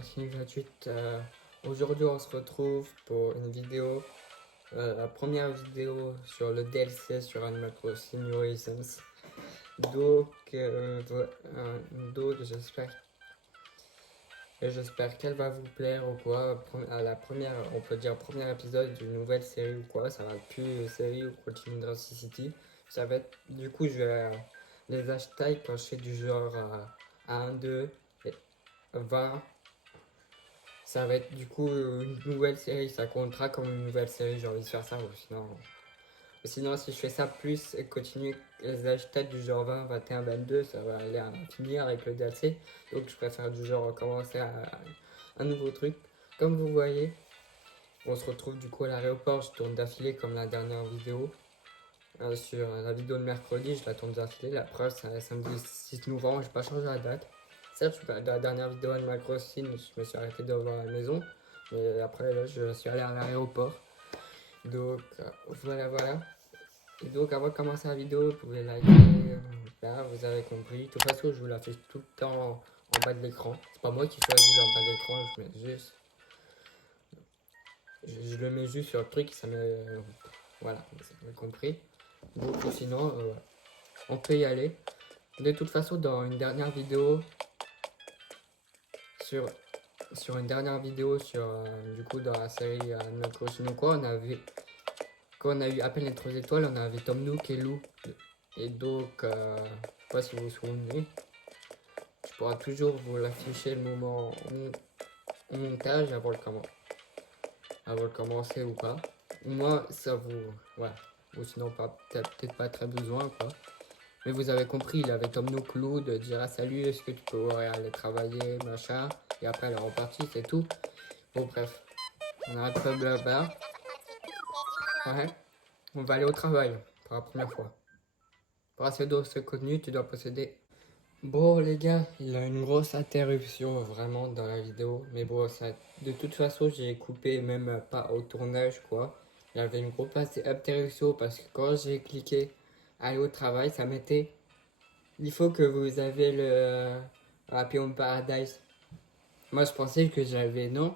Crossing gratuite. Aujourd'hui, on se retrouve pour une vidéo, la première vidéo sur le DLC sur Animal Crossing New Horizons. Donc, j'espère qu'elle va vous plaire ou quoi. À la première, on peut dire premier épisode d'une nouvelle série ou quoi. Ça va être plus série ou Continue Dracy City. Ça va être, du coup, je vais les hashtags quand je fais du genre à 1, 2, 20. Ça va être du coup une nouvelle série, ça comptera comme une nouvelle série, j'ai envie de faire ça, sinon si je fais ça plus et continuer les hashtags du genre 20, 21, 22, ça va aller à finir avec le DLC. Donc je préfère du genre commencer à un nouveau truc. Comme vous voyez, on se retrouve du coup à l'aéroport, je tourne d'affilée comme la dernière vidéo. Sur la vidéo de mercredi, je la tourne d'affilée, la preuve c'est samedi 6 novembre, j'ai pas changé la date. Certes, dans la dernière vidéo Animal Crossing, je me suis arrêté devant la maison. Mais après, là, je suis allé à l'aéroport. Donc, voilà. Et donc, avant de commencer la vidéo, vous pouvez liker. Là, vous avez compris. De toute façon, je vous la fais tout le temps en bas de l'écran. C'est pas moi qui choisis en bas de l'écran. Je le mets juste sur le truc. Ça me. Voilà, vous avez compris. Donc, sinon, on peut y aller. De toute façon, dans une dernière vidéo sur une dernière vidéo sur du coup dans la série Animal Crossing ou quoi, quand on a eu à peine les 3 étoiles, on avait Tom Nook et Lou. Et donc, je sais pas si vous vous souvenez, je pourrais toujours vous l'afficher le moment au montage avant de commencer ou pas. Moi, ça vous. Ouais. Ou sinon, peut-être pas très besoin quoi. Mais vous avez compris, il avait Tom Nook Lou de dire ah, salut, est-ce que tu peux aller travailler, machin. Et après, elle est repartie, c'est tout. Bon, bref. On arrête pas blabla. Ouais. On va aller au travail pour la première fois. Pour accéder à ce contenu, tu dois posséder. Bon, les gars, il y a une grosse interruption vraiment dans la vidéo. Mais bon, de toute façon, j'ai coupé même pas au tournage quoi. Il y avait une grosse interruption parce que quand j'ai cliqué aller au travail, ça mettait. Il faut que vous avez le Happy Home Paradise. Moi, je pensais que j'avais, non.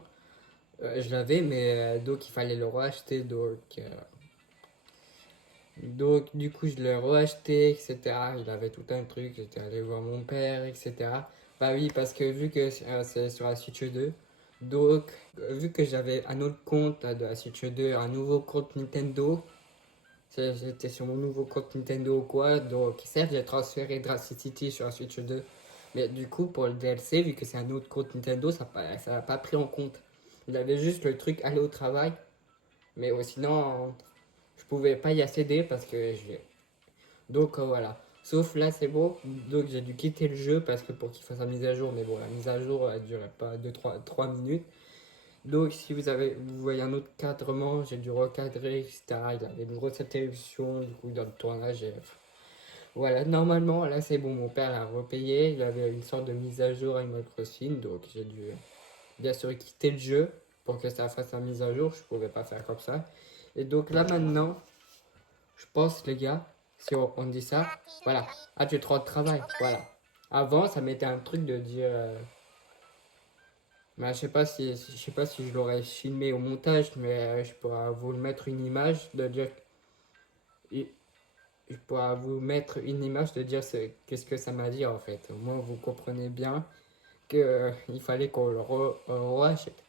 Je l'avais, mais donc il fallait le racheter. Donc, du coup, je l'ai reacheté, etc. Il avait tout un truc. J'étais allé voir mon père, etc. Bah oui, parce que vu que c'est sur la Switch 2, donc, vu que j'avais un autre compte de la Switch 2, un nouveau compte Nintendo, j'étais sur mon nouveau compte Nintendo ou quoi, donc certes, j'ai transféré Dracy City sur la Switch 2. Mais du coup, pour le DLC, vu que c'est un autre compte Nintendo, ça n'a pas pris en compte. Il avait juste le truc aller au travail, mais sinon, je pouvais pas y accéder parce que donc voilà. Sauf là, c'est bon. Donc j'ai dû quitter le jeu parce que pour qu'il fasse la mise à jour. Mais bon, la mise à jour, elle durait pas 3 minutes. Donc si vous voyez un autre cadrement, j'ai dû recadrer, etc. Il avait une grosse interruption du coup dans le tournage. Voilà, normalement, là c'est bon. Mon père l'a repayé. Il avait une sorte de mise à jour à Animal Crossing. Donc j'ai dû bien sûr quitter le jeu pour que ça fasse la mise à jour. Je pouvais pas faire comme ça. Et donc là maintenant, je pense, les gars, si on dit ça, voilà. Ah, tu te rends de travail, voilà. Avant, ça m'était un truc de dire. Mais je sais pas si je l'aurais filmé au montage, mais je pourrais vous mettre une image de dire. Je pourrais vous mettre une image de dire qu'est-ce que ça m'a dit en fait. Au moins, vous comprenez bien que il fallait qu'on le rachète.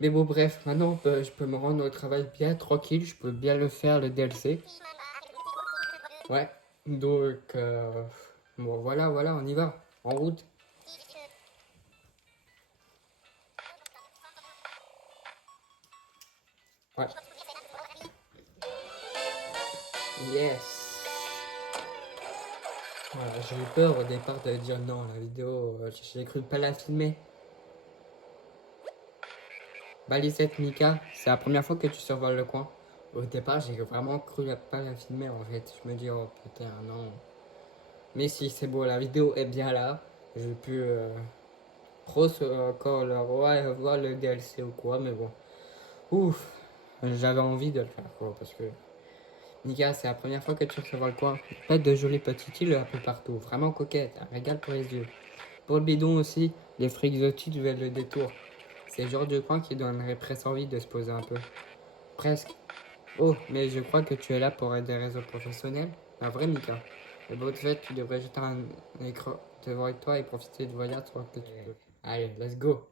Mais bon, bref, maintenant je peux me rendre au travail bien tranquille, je peux bien le faire le DLC. Ouais, donc bon voilà, on y va, en route. Ouais, yes. Voilà, j'ai eu peur au départ de dire non, la vidéo, j'ai cru pas la filmer. Balisette Mika, c'est la première fois que tu survoles le coin. Au départ, j'ai vraiment cru pas la filmer en fait. Je me dis, oh putain, non. Mais si, c'est beau, la vidéo est bien là. J'ai pu encore voir le DLC ou quoi, mais bon. Ouf, j'avais envie de le faire quoi, parce que Nika, c'est la première fois que tu recevoir le coin. Pas de jolies petites îles un peu partout, vraiment coquette, un régal pour les yeux. Pour le bidon aussi, les fruits exotiques veulent le détour. C'est le genre de coin qui donnerait presque envie de se poser un peu. Presque. Oh, mais je crois que tu es là pour aider des réseaux professionnels. Un vrai Mika. Le beau fait, tu devrais jeter un écran devant toi et profiter du voyage tant que tu peux. Allez, let's go.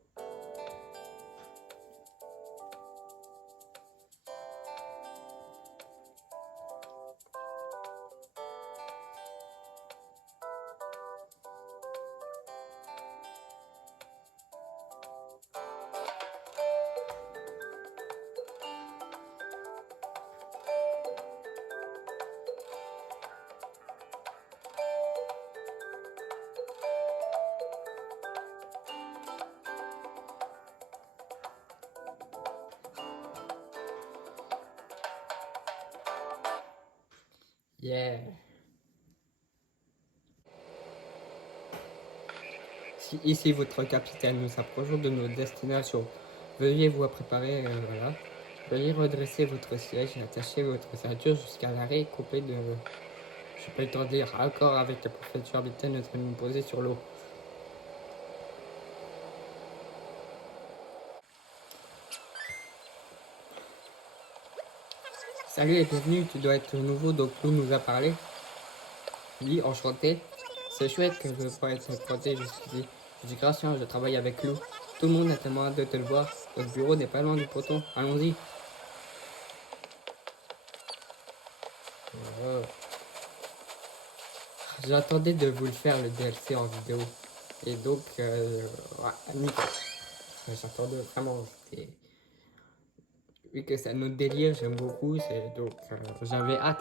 Yeah. Si ici votre capitaine, nous approchons de notre destination. Veuillez vous préparer, voilà. Veuillez redresser votre siège et attacher votre ceinture jusqu'à l'arrêt complet de... Je peux te dire, accord avec la préfecture habitaine, notre nous poser sur l'eau. Salut et bienvenue, tu dois être nouveau, donc Lou nous a parlé. Oui, enchanté. C'est chouette que je sois être pointé, je suis Gracien, je travaille avec Lou. Tout le monde a tellement hâte de te le voir. Notre bureau n'est pas loin du poton, allons-y. Oh. J'attendais de vous le faire le DLC en vidéo. Et donc, ouais, nickel. J'attendais vraiment. Vu que c'est un autre délire, j'aime beaucoup, donc j'avais hâte.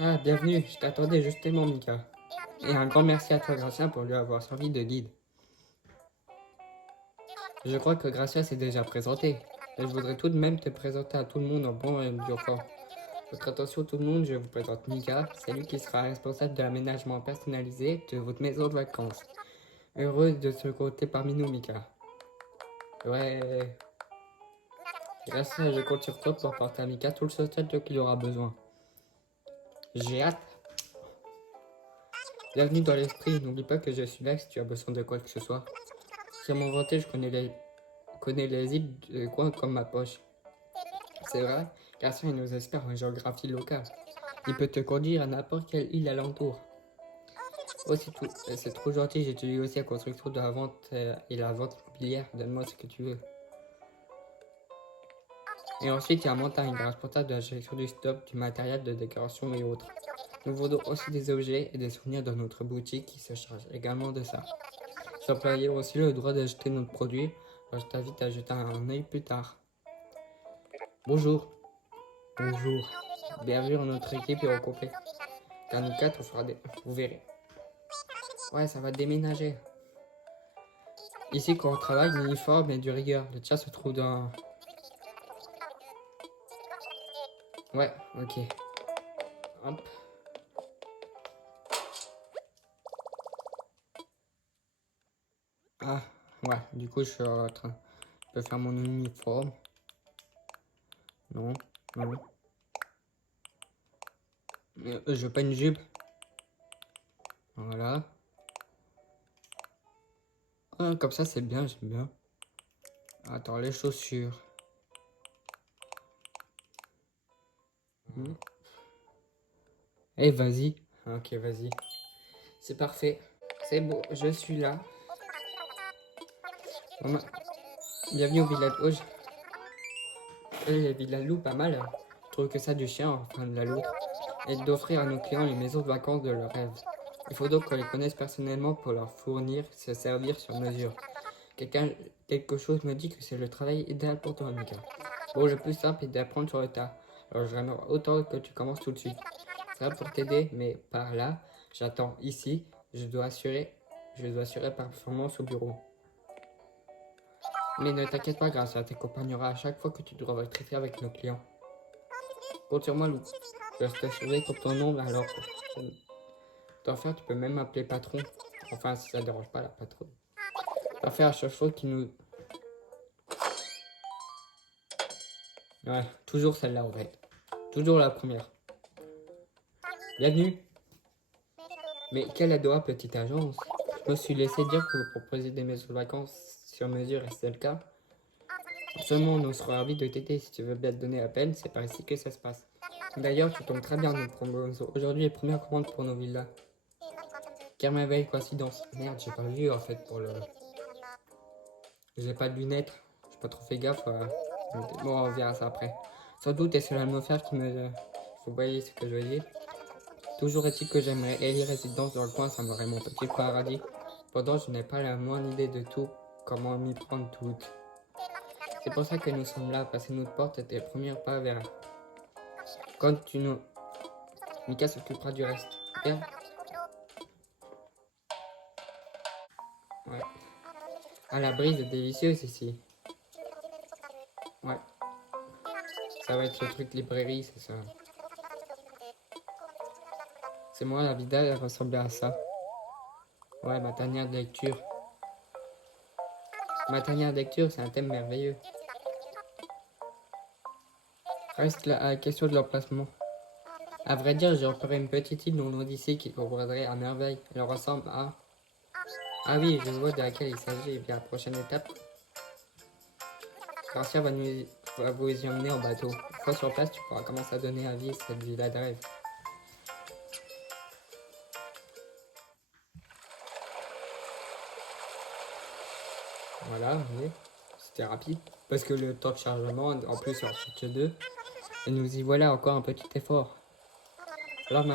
Ah, bienvenue, je t'attendais justement, Mika. Et un grand merci à toi, Gracien, pour lui avoir servi de guide. Je crois que Gracia s'est déjà présenté. Mais je voudrais tout de même te présenter à tout le monde en bon et en dure forme. Votre attention tout le monde, je vous présente Mika, c'est lui qui sera responsable de l'aménagement personnalisé de votre maison de vacances. Heureuse de se compter parmi nous, Mika. Ouais. Grâce à je compte sur toi pour apporter à Mika tout le soutien dont il aura besoin. J'ai hâte. Bienvenue dans l'esprit, n'oublie pas que je suis là si tu as besoin de quoi que ce soit. Sur mon vanté, je connais les îles de coin comme ma poche. C'est vrai, Garcia est nos experts en géographie locale. Il peut te conduire à n'importe quelle île alentour. Oh, c'est trop gentil, j'étudie aussi la construction de la vente et la vente immobilière. Donne-moi ce que tu veux. Et ensuite, il y a Montagne, responsable de la gestion du stock, du matériel de décoration et autres. Nous vendons aussi des objets et des souvenirs dans notre boutique qui se charge également de ça. Les employés ont aussi le droit d'acheter notre produit, alors je t'invite à jeter un œil plus tard. Bonjour. Bonjour. Bienvenue dans notre équipe et au complet. Car nous quatre, on fera des... Vous verrez. Ouais, ça va déménager. Ici, quand on travaille, l'uniforme est du rigueur. Le tien se trouve dans... Ouais, ok. Hop. Ah, ouais, du coup, je suis en train... Je peux faire mon uniforme. Non, non. Je veux pas une jupe. Voilà. Ah, comme ça, c'est bien, j'aime bien. Attends, les chaussures. Eh, vas-y. Ok, vas-y. C'est parfait. C'est beau, je suis là. Maman. Bienvenue au village Auge. Le village loup, pas mal. Je trouve que ça du chien, enfin de la loupe. Et d'offrir à nos clients les maisons de vacances de leur rêve. Il faut donc qu'on les connaisse personnellement pour leur fournir, se servir sur mesure. Quelque chose me dit que c'est le travail idéal pour toi, Mika. Bon, le plus simple est d'apprendre sur le tas. Alors j'aimerais autant que tu commences tout de suite. Ça va pour t'aider, mais par là, j'attends ici. Je dois assurer performance au bureau. Mais ne t'inquiète pas, grâce à t'accompagnera à chaque fois que tu devras traiter avec nos clients. Compte sur moi, Lou. Je te t'assurer comme ton nom, alors t'en faire, tu peux même m'appeler patron. Enfin, si ça ne dérange pas la patronne. T'en faire à chaque chose qui nous... Ouais, toujours celle-là en fait. Toujours la première. Bienvenue. Mais quelle adorable petite agence. Je me suis laissé dire que vous proposez des maisons de vacances sur mesure et c'est le cas. Seulement, nous serons ravis de t'aider. Si tu veux bien te donner à peine, c'est par ici que ça se passe. D'ailleurs, tu tombes très bien, nous proposons aujourd'hui les premières commandes pour nos villas. Quelle merveilleuse coïncidence. Merde, j'ai pas vu en fait pour le... J'ai pas de lunettes, j'ai pas trop fait gaffe. Bon, on verra ça après. Sans doute, et c'est l'atmosphère qui me... Vous voyez ce que je veux dire? Toujours est-il que j'aimerais élire résidence dans le coin, ça m'aurait mon petit paradis. Pourtant, je n'ai pas la moindre idée de tout, comment m'y prendre toutes. C'est pour ça que nous sommes là, passer notre porte et tes premiers pas vers... Quand tu nous... Mika s'occupera du reste. Bien? Ouais. Ah, la brise est délicieuse ici. Ouais. Ça va être ce truc librairie, c'est ça. C'est moi, la vida, elle ressemblait à ça. Ouais, ma tanière de lecture. Ma tanière de lecture, c'est un thème merveilleux. Reste la question de l'emplacement. À vrai dire, j'ai repéré une petite île dans l'Odyssée qui comprendrait à merveille. Elle ressemble à... Ah oui, je vois de laquelle il s'agit. Et bien, la prochaine étape, Garcia va vous y emmener en bateau. Une fois sur place, tu pourras commencer à donner avis à cette villa de rêve. Voilà, vous voyez, c'était rapide. Parce que le temps de chargement, en plus, c'est en Switch 2. Et nous y voilà encore un petit effort. Alors,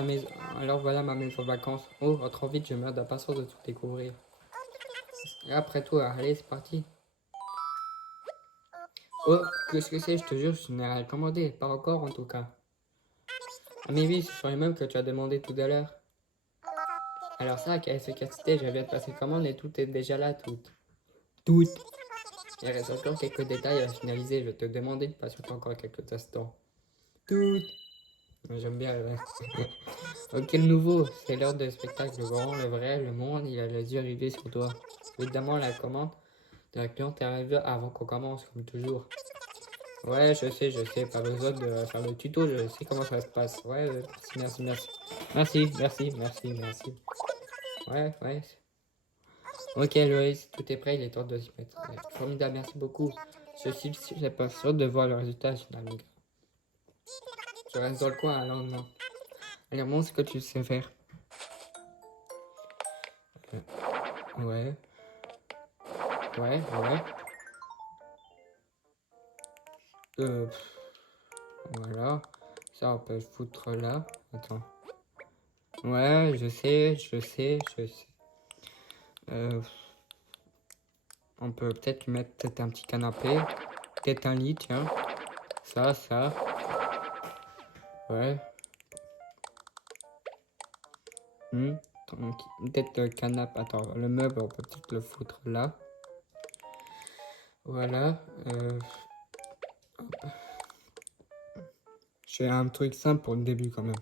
Alors voilà ma maison de vacances. Oh, trop vite, je meurs d'impatience de tout découvrir. Et après tout, allez, c'est parti. Oh, qu'est-ce que c'est? Je te jure, je n'ai rien commandé. Pas encore, en tout cas. Ah, mais oui, ce sont les mêmes que tu as demandé tout à l'heure. Alors ça, quelle efficacité, je viens de passer commande et tout est déjà là, tout. Tout. Il reste encore quelques détails à finaliser. Je vais te demander de patienter encore quelques instants. Tout. J'aime bien. Ok, le nouveau, c'est l'heure de spectacle. Le grand, le vrai, le monde, il a les yeux rivés sur toi. Évidemment, la commande de la cliente est arrivée avant qu'on commence, comme toujours. Ouais, je sais, pas besoin de faire le tuto, je sais comment ça se passe. Ouais, merci, merci, merci. Merci, merci, merci, merci. Ouais, ouais. Ok, Loïs, tout est prêt, il est temps de s'y mettre. Ouais, formidable, merci beaucoup. Je suis pas sûr de voir le résultat final, les gars. Je reste dans le coin, alors non. Allez, montre ce que tu sais faire. Ouais, ouais, ouais. Euh, voilà. Ça, on peut le foutre là. Attends. Ouais, je sais. Euh, on peut peut-être mettre peut-être un petit canapé. Peut-être un lit, tiens. Ça. Ouais. Donc, peut-être le canapé. Attends, le meuble, on peut peut-être le foutre là. Voilà. Je fais un truc simple pour le début quand même.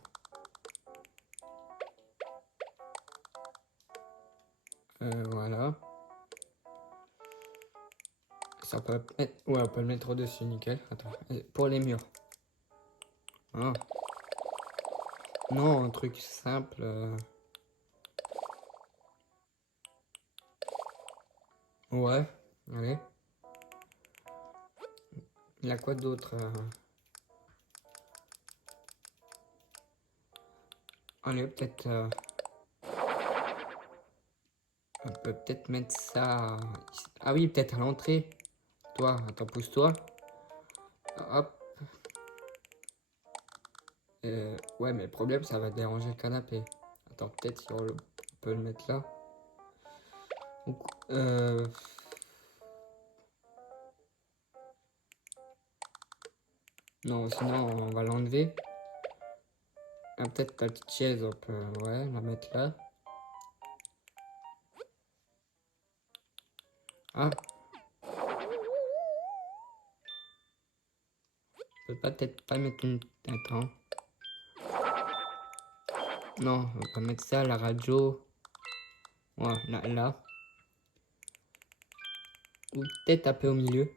Voilà. Ça peut mettre... Ouais, on peut le mettre au-dessus, nickel. Attends. Pour les murs. Ah. Non, un truc simple. Ouais. Allez. Il y a quoi d'autre Allez, peut-être... on peut peut-être mettre ça... Ah oui, peut-être à l'entrée. Toi, attends, pousse-toi. Hop. Ouais, mais le problème, ça va déranger le canapé. Attends, peut-être si on peut le mettre là. Donc, non, sinon, on va l'enlever. Ah, peut-être ta petite chaise, on peut ouais, la mettre là. Ah, on peut peut-être pas mettre une... Attends. Non, on va mettre ça, la radio. Ouais, là. Ou peut-être un peu au milieu.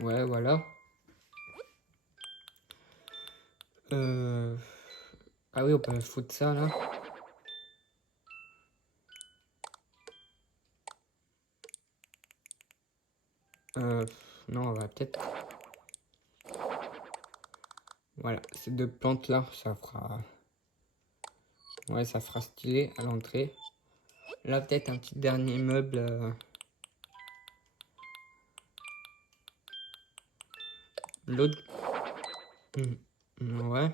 Ouais, voilà. Ah oui, on peut foutre ça là. Euh, non, on va peut-être... Voilà, ces deux plantes-là, ça fera... Ouais, ça fera stylé à l'entrée. Là, peut-être un petit dernier meuble. L'autre... Ouais.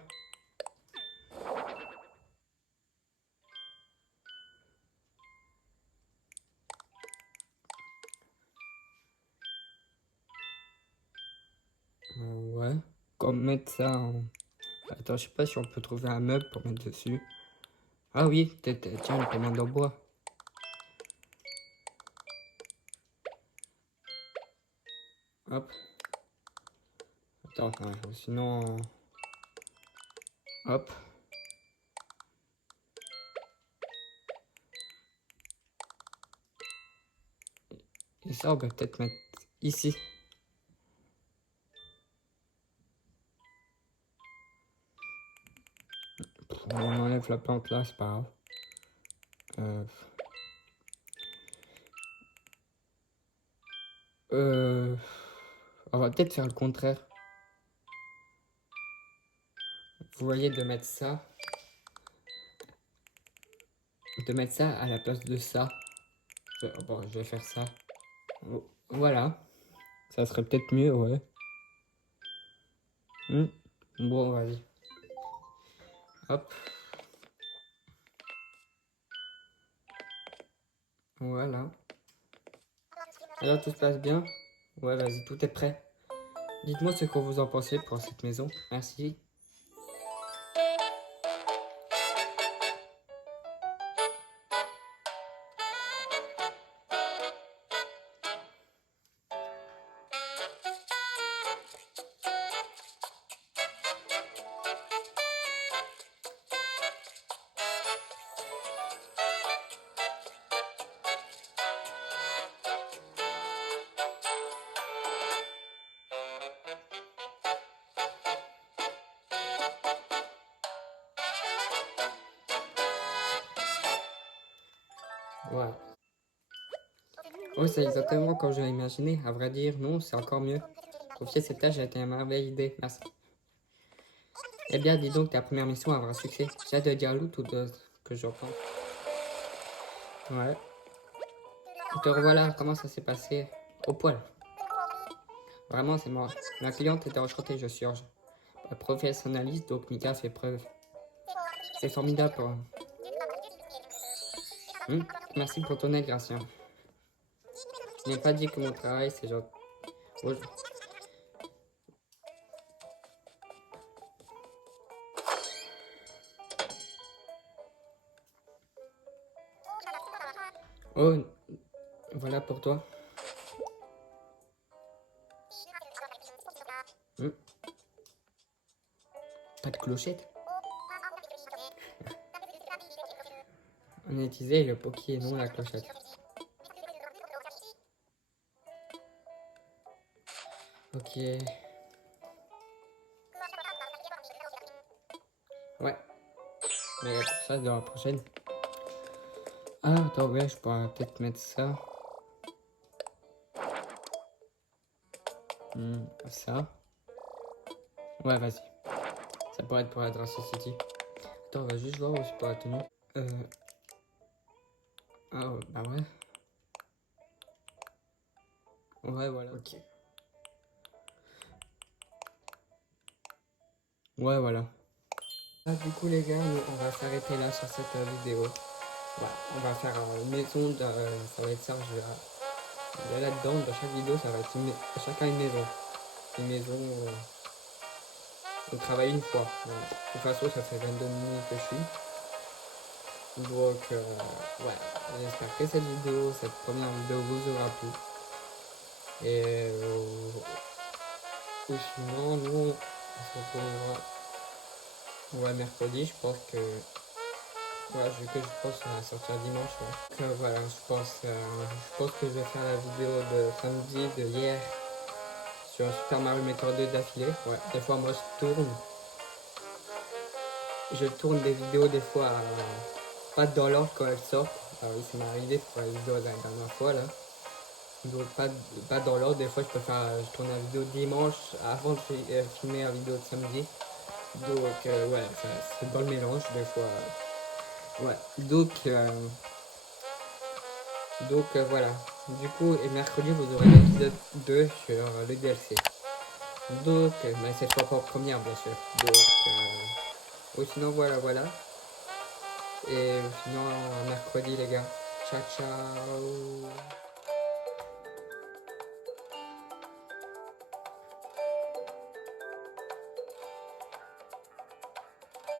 Ouais. Comme mettre ça en... Attends, je sais pas si on peut trouver un meuble pour mettre dessus. Ah oui, peut-être, tiens, une commande en bois. Hop. Attends, ouais, sinon... Hop. Et ça, on va peut-être mettre ici. On enlève la plante là, c'est pas grave. On va peut-être faire le contraire. Vous voyez, de mettre ça. De mettre ça à la place de ça. Bon, je vais faire ça. Voilà. Ça serait peut-être mieux, ouais. Bon, vas-y. Hop. Voilà. Alors, tout se passe bien? Ouais, vas-y, tout est prêt. Dites-moi ce que vous en pensez pour cette maison. Merci. Voilà. Oh, c'est exactement comme je l'ai imaginé. À vrai dire, non, c'est encore mieux. Confier cette tâche a été une merveilleuse idée. Merci. Eh bien, dis donc, ta première mission aura un succès. J'ai hâte de dire Lou tout que j'entends. Ouais. Te revoilà, comment ça s'est passé? Au poil. Vraiment, c'est moi. La cliente était enchantée, je suis professionnaliste, donc Mika fait preuve. C'est formidable pour... Merci pour ton aide, Gracien. Je n'ai pas dit que mon travail, c'est genre... Oh, voilà pour toi. Pas de clochette. On a utilisé le poké et non la clochette. Ok. Ouais. Mais pour ça, dans la prochaine. Ah, attends, ouais, je pourrais peut-être mettre ça. Ça. Ouais, vas-y. Ça pourrait être pour la Dragon City. Attends, on va juste voir où c'est pour la tenue. Ah, bah ouais. Ouais, voilà. Ok. Ouais, voilà. Ah, du coup, les gars, on va s'arrêter là sur cette vidéo. Ouais, on va faire une maison, ça va être ça, je vais là-dedans, dans chaque vidéo, ça va être chacun une maison. Une maison, on travaille une fois. Voilà. De toute façon, ça fait 22 minutes que je suis. Donc, ouais, j'espère que cette vidéo, cette première vidéo vous aura plu. Et ou sinon, nous, on se retrouvera ouais, mercredi, je pense que... Ouais, vu que je pense qu'on va sortir dimanche. Ouais. Donc, voilà, je pense que je vais faire la vidéo de samedi, de hier, sur Super Mario Maker 2 d'affilée. Ouais, des fois, moi, je tourne des vidéos, des fois, pas dans l'ordre quand elles sortent. Ah oui, ça m'est arrivé pour la vidéo de la dernière fois, là. Donc pas dans l'ordre, des fois je tourne la vidéo dimanche avant de filmer la vidéo de samedi. Donc ouais, c'est dans le mélange des fois. Ouais, voilà. Du coup, et mercredi, vous aurez l'épisode 2 sur le DLC. Donc, mais cette fois pas en première, bien sûr. Donc, sinon, voilà. Et sinon, mercredi, les gars. Ciao, ciao.